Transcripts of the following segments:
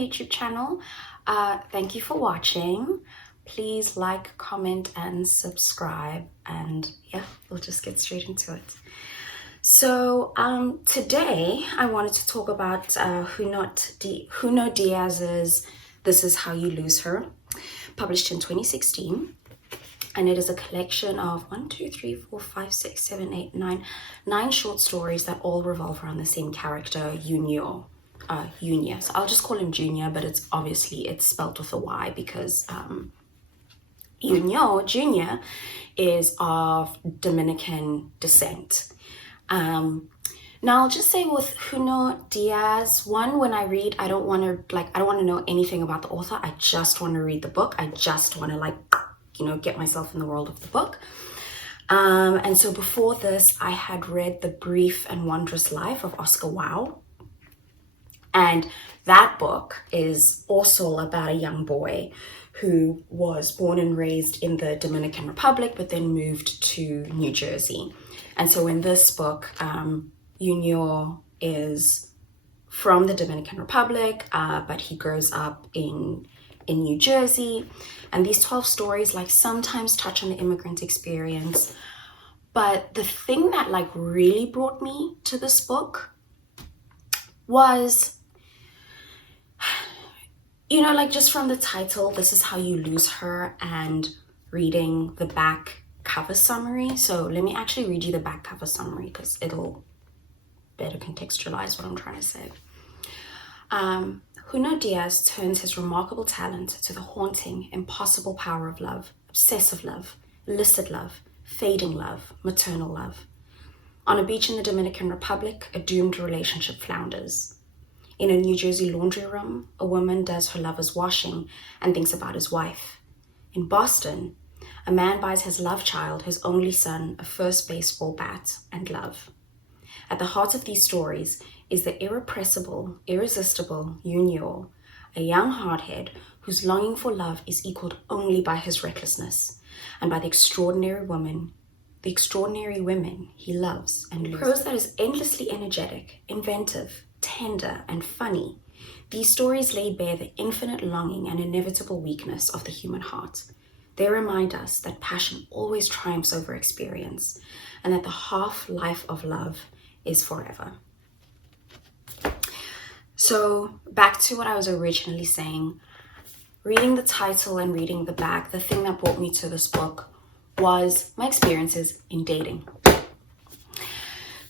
YouTube channel. Thank you for watching. Please like, comment, and subscribe. And yeah, we'll just get straight into it. So today I wanted to talk about Junot Diaz's This Is How You Lose Her, published in 2016. And it is a collection of 9 short stories that all revolve around the same character, Junot. So I'll just call him Junior, but it's spelled with a Y because Junot, Junior, is of Dominican descent. Now I'll just say with Junot Diaz, when I read, I don't want to know anything about the author. I just want to read the book. I just want to get myself in the world of the book. And so before this, I had read The Brief and Wondrous Life of Oscar Wilde. And that book is also about a young boy who was born and raised in the Dominican Republic, but then moved to New Jersey. And so in this book, Junot is from the Dominican Republic, but he grows up in New Jersey. And these 12 stories sometimes touch on the immigrant experience. But the thing that really brought me to this book was, just from the title, This Is How You Lose Her, and reading the back cover summary. So let me actually read you the back cover summary because it'll better contextualize what I'm trying to say. Junot Diaz turns his remarkable talent to the haunting, impossible power of love, obsessive love, illicit love, fading love, maternal love. On a beach in the Dominican Republic, a doomed relationship flounders. In a New Jersey laundry room, a woman does her lover's washing and thinks about his wife. In Boston, a man buys his love child, his only son, a first baseball bat and love. At the heart of these stories is the irrepressible, irresistible Junot, a young hardhead whose longing for love is equaled only by his recklessness and by the extraordinary women he loves and loses. Prose that is endlessly energetic, inventive, tender, and funny, these stories lay bare the infinite longing and inevitable weakness of the human heart. They remind us that passion always triumphs over experience, and that the half-life of love is forever. So back to what I was originally saying, reading the title and reading the back, the thing that brought me to this book was my experiences in dating.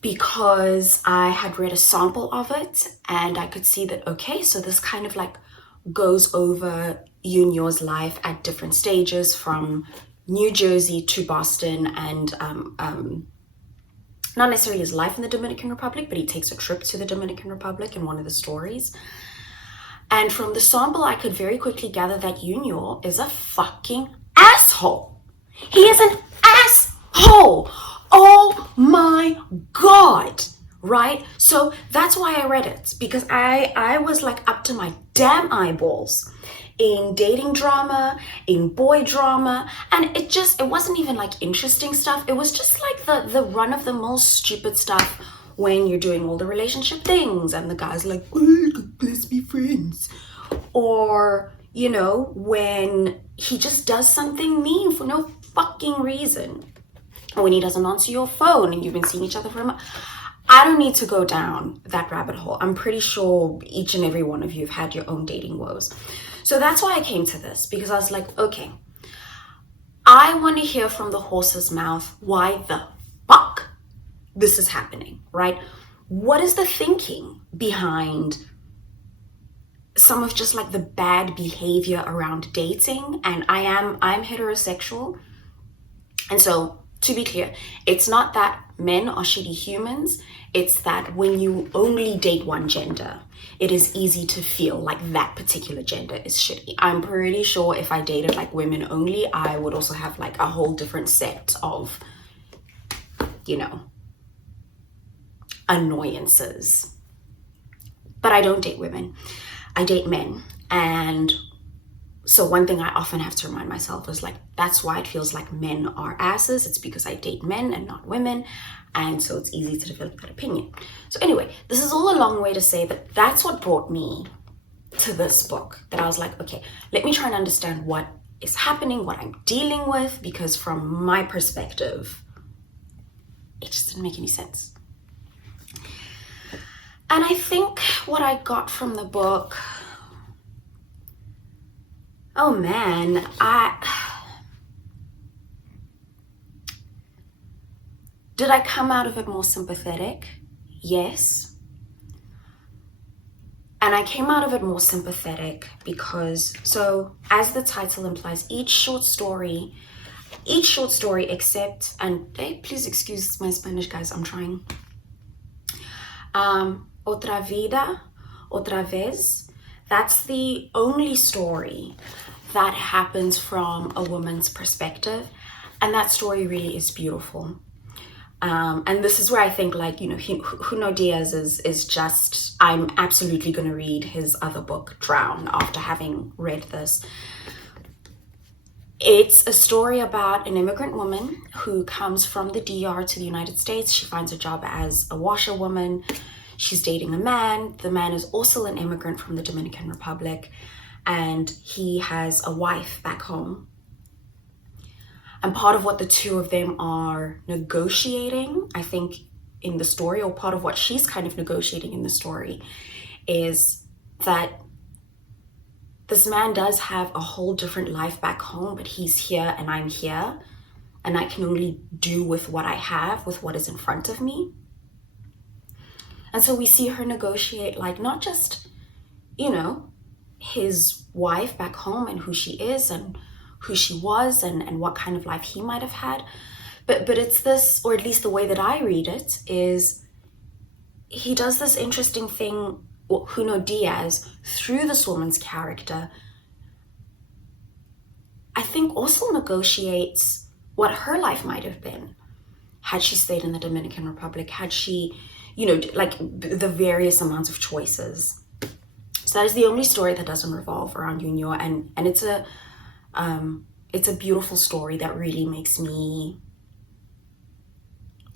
Because I had read a sample of it and I could see that, okay, so this kind of goes over Junot's life at different stages from New Jersey to Boston, and not necessarily his life in the Dominican Republic, but he takes a trip to the Dominican Republic in one of the stories. And from the sample, I could very quickly gather that Junot is a fucking asshole. He is an asshole. Oh my God, right? So that's why I read it, because I was up to my damn eyeballs in dating drama, in boy drama, and it wasn't even interesting stuff. It was just the run-of-the-mill stupid stuff when you're doing all the relationship things and the guy's like, oh, let's be friends. Or, when he just does something mean for no fucking reason. Or when he doesn't answer your phone and you've been seeing each other for a month. I don't need to go down that rabbit hole. I'm pretty sure each and every one of you have had your own dating woes. So that's why I came to this, because I was like, okay, I want to hear from the horse's mouth why the fuck this is happening, right? What is the thinking behind some of just the bad behavior around dating? And I'm heterosexual. And so to be clear, it's not that men are shitty humans. It's that when you only date one gender, it is easy to feel like that particular gender is shitty. I'm pretty sure if I dated women only, I would also have a whole different set of, annoyances. But I don't date women. I date men. And so one thing I often have to remind myself is that's why it feels like men are asses. It's because I date men and not women. And so it's easy to develop that opinion. So anyway, this is all a long way to say that that's what brought me to this book that I was like, okay, let me try and understand what is happening, what I'm dealing with, because from my perspective, it just didn't make any sense. And I think what I got from the book, oh man, did I come out of it more sympathetic? Yes. And I came out of it more sympathetic because, so as the title implies, each short story except, and hey, please excuse my Spanish, guys, I'm trying. Otra vida, otra vez, that's the only story that happens from a woman's perspective. And that story really is beautiful. And this is where I think, like, you know, Junot Diaz is just, I'm absolutely going to read his other book, Drown, after having read this. It's a story about an immigrant woman who comes from the DR to the United States. She finds a job as a washerwoman. She's dating a man. The man is also an immigrant from the Dominican Republic, and he has a wife back home. And part of what the two of them are negotiating, I think, in the story, or part of what she's kind of negotiating in the story, is that this man does have a whole different life back home, but he's here and I'm here, and I can only do with what I have, with what is in front of me. And so we see her negotiate, like, not just, you know, his wife back home and who she is and who she was and what kind of life he might have had. But it's this, or at least the way that I read it, is he does this interesting thing, Junot Diaz, through this woman's character, I think also negotiates what her life might have been had she stayed in the Dominican Republic, had she, you know, like the various amounts of choices. So that is the only story that doesn't revolve around Junot, and it's a beautiful story that really makes me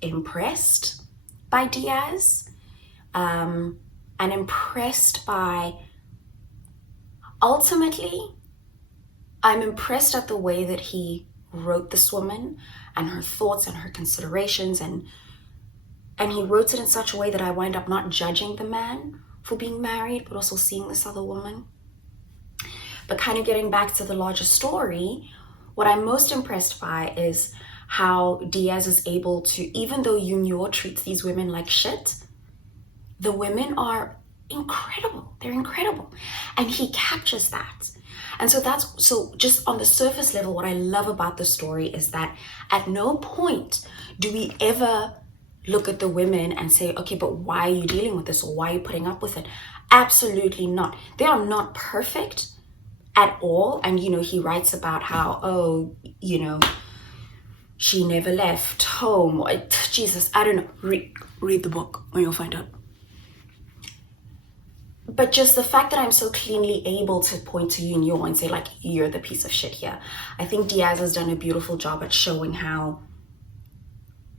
impressed by Diaz, and impressed by, ultimately, I'm impressed at the way that he wrote this woman and her thoughts and her considerations, and he wrote it in such a way that I wind up not judging the man for being married, but also seeing this other woman. But kind of getting back to the larger story, what I'm most impressed by is how Diaz is able to, even though Junot treats these women like shit, the women are incredible. They're incredible. And he captures that. And so just on the surface level, what I love about the story is that at no point do we ever look at the women and say, okay, but why are you dealing with this? Or why are you putting up with it? Absolutely not. They are not perfect at all. And, you know, he writes about how, oh, you know, she never left home. Jesus, I don't know. Read the book and you'll find out. But just the fact that I'm so cleanly able to point to Junot and say, like, you're the piece of shit here. I think Diaz has done a beautiful job at showing how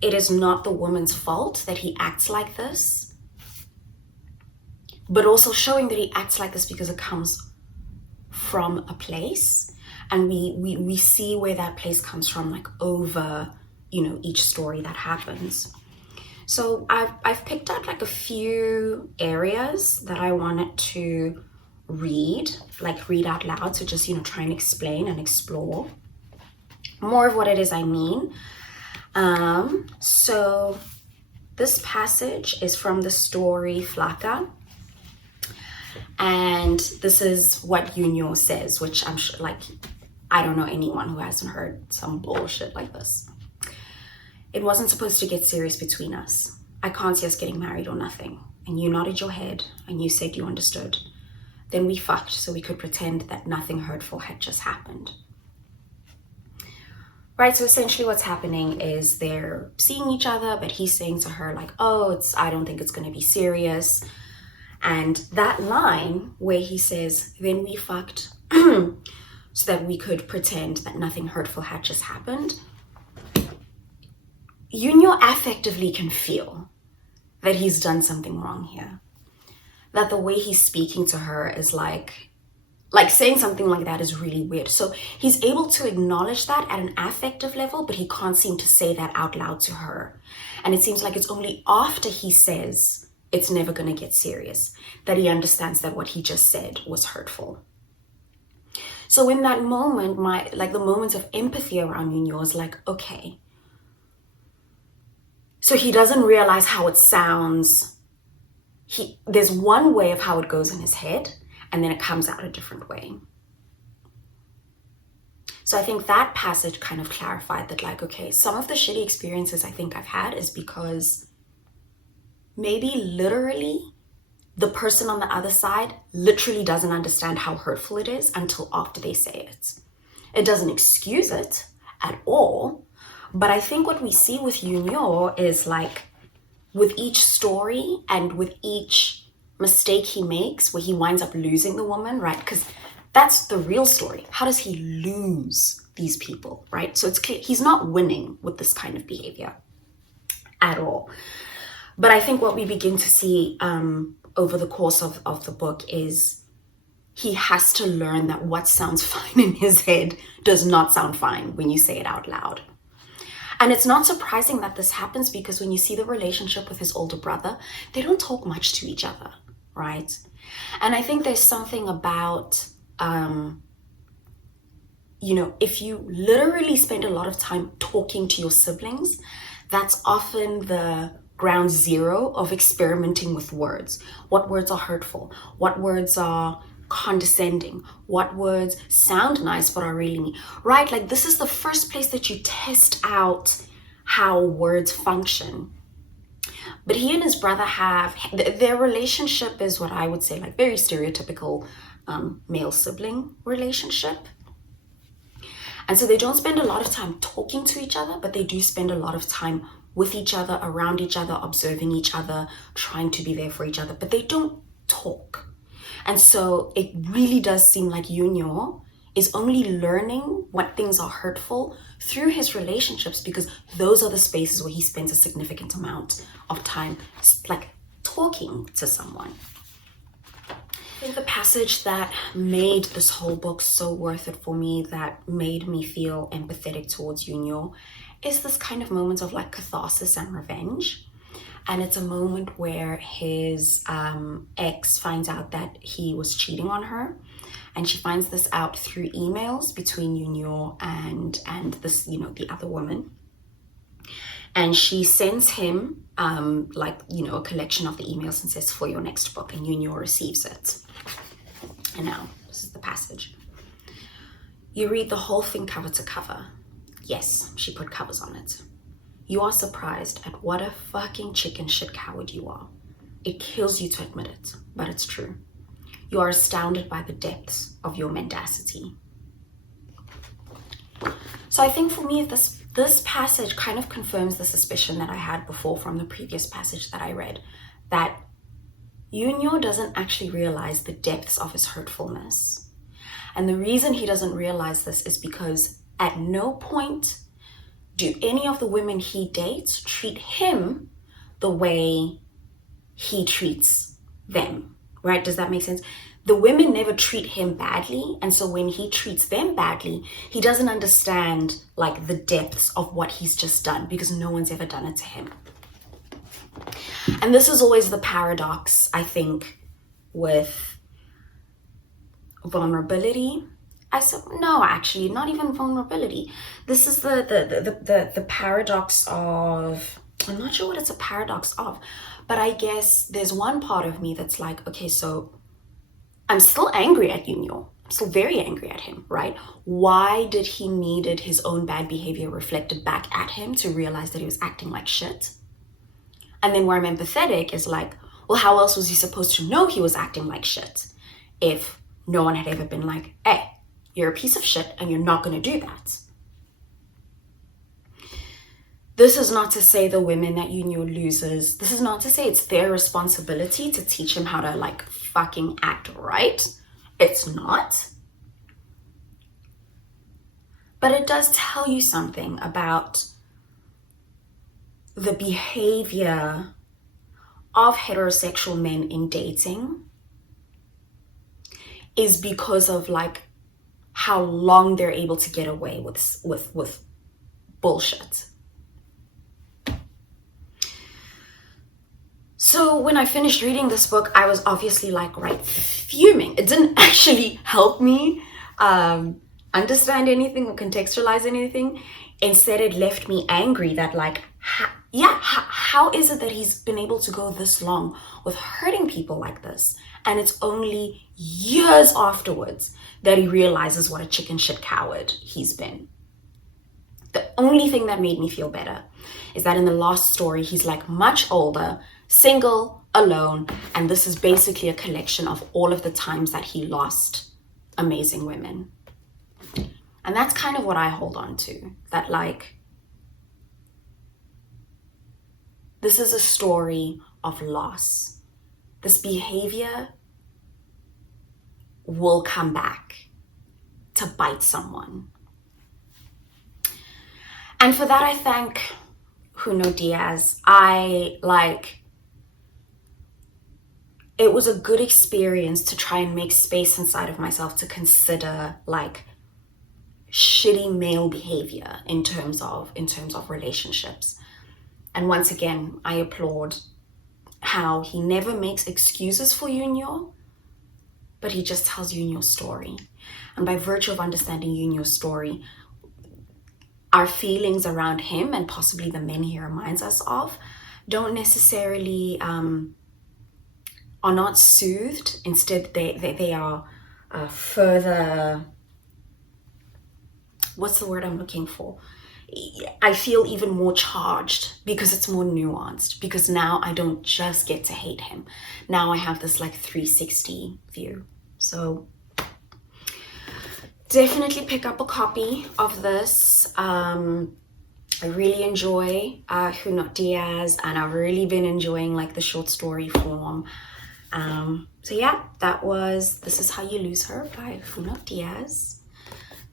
it is not the woman's fault that he acts like this, but also showing that he acts like this because it comes from a place, and we see where that place comes from, like, over, you know, each story that happens. So I've picked out like a few areas that I wanted to read out loud, to just, you know, try and explain and explore more of what it is I mean. So this passage is from the story Flaca, and this is what Junot says, which I'm sure, like, I don't know anyone who hasn't heard some bullshit like this. It wasn't supposed to get serious between us. I can't see us getting married or nothing. And you nodded your head and you said you understood. Then we fucked so we could pretend that nothing hurtful had just happened. Right, so essentially what's happening is they're seeing each other, but he's saying to her, like, oh, I don't think it's going to be serious. And that line where he says, then we fucked so that we could pretend that nothing hurtful had just happened, Junot affectively can feel that he's done something wrong here. that the way he's speaking to her is like saying something like that is really weird. So he's able to acknowledge that at an affective level, but he can't seem to say that out loud to her. And it seems like it's only after he says it's never going to get serious that he understands that what he just said was hurtful. So in that moment, the moments of empathy around Junot is like, okay. So he doesn't realize how it sounds. There's one way of how it goes in his head, and then it comes out a different way. So I think that passage kind of clarified that, like, okay, some of the shitty experiences I think I've had is because maybe literally the person on the other side literally doesn't understand how hurtful it is until after they say it. It doesn't excuse it at all. But I think what we see with Junot is like, with each story and with each mistake he makes where he winds up losing the woman, right? Because that's the real story. How does he lose these people, right? So it's clear he's not winning with this kind of behavior at all. But I think what we begin to see over the course of the book is he has to learn that what sounds fine in his head does not sound fine when you say it out loud. And it's not surprising that this happens, because when you see the relationship with his older brother, they don't talk much to each other, right? And I think there's something about, if you literally spend a lot of time talking to your siblings, that's often the ground zero of experimenting with words. What words are hurtful? What words are condescending? What words sound nice but are really mean, right? Like, this is the first place that you test out how words function. But he and his brother have, their relationship is what I would say like very stereotypical male sibling relationship. And so they don't spend a lot of time talking to each other, but they do spend a lot of time with each other, around each other, observing each other, trying to be there for each other, but they don't talk. And so it really does seem like Junot is only learning what things are hurtful through his relationships, because those are the spaces where he spends a significant amount of time like talking to someone. I think the passage that made this whole book so worth it for me, that made me feel empathetic towards Junot, is this kind of moment of like catharsis and revenge. And it's a moment where his ex finds out that he was cheating on her. And she finds this out through emails between Junot and this, the other woman. And she sends him a collection of the emails and says, for your next book, and Junot receives it. And now, this is the passage. You read the whole thing cover to cover. Yes, she put covers on it. You are surprised at what a fucking chicken shit coward you are. It kills you to admit it, but it's true. You are astounded by the depths of your mendacity. So I think for me, this passage kind of confirms the suspicion that I had before from the previous passage that I read, that Junot doesn't actually realize the depths of his hurtfulness. And the reason he doesn't realize this is because at no point do any of the women he dates treat him the way he treats them, right? Does that make sense? The women never treat him badly. And so when he treats them badly, he doesn't understand like the depths of what he's just done, because no one's ever done it to him. And this is always the paradox, I think, with vulnerability. No, actually, not even vulnerability. This is the paradox of, I'm not sure what it's a paradox of, but I guess there's one part of me that's like, okay, so I'm still angry at Junot. I'm still very angry at him, right? Why did he needed his own bad behavior reflected back at him to realize that he was acting like shit? And then where I'm empathetic is like, well, how else was he supposed to know he was acting like shit if no one had ever been like, hey, you're a piece of shit and you're not going to do that? This is not to say the women that Junot loses, this is not to say it's their responsibility to teach him how to like fucking act right. It's not. But it does tell you something about the behavior of heterosexual men in dating is because of like how long they're able to get away with bullshit. So when I finished reading this book, I was obviously like, right, fuming. It didn't actually help me understand anything or contextualize anything. Instead, it left me angry that like, how is it that he's been able to go this long with hurting people like this? And it's only years afterwards that he realizes what a chicken shit coward he's been. The only thing that made me feel better is that in the last story, he's like much older, single, alone, and this is basically a collection of all of the times that he lost amazing women. And that's kind of what I hold on to, that like, this is a story of loss. This behavior will come back to bite someone. And for that, I thank Junot Diaz. It was a good experience to try and make space inside of myself to consider like shitty male behavior in terms of relationships. And once again, I applaud how he never makes excuses for Junot, but he just tells Junot's story. And by virtue of understanding Junot's story, our feelings around him and possibly the men he reminds us of don't necessarily are not soothed. Instead, they are further, what's the word I'm looking for? I feel even more charged because it's more nuanced, because now I don't just get to hate him. Now I have this like 360 view. So definitely pick up a copy of this. I really enjoy Junot Diaz, and I've really been enjoying like the short story form. So yeah, This Is How You Lose Her by Junot Diaz.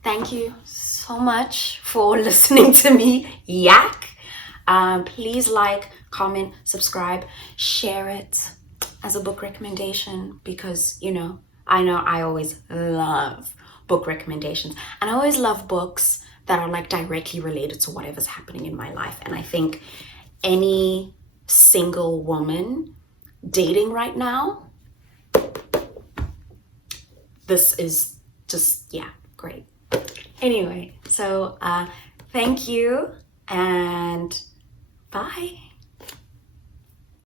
Thank you so much for listening to me yak. Please like, comment, subscribe, share it as a book recommendation, because I know I always love book recommendations, and I always love books that are like directly related to whatever's happening in my life. And I think any single woman dating right now, this is just, great. Anyway, so thank you and bye.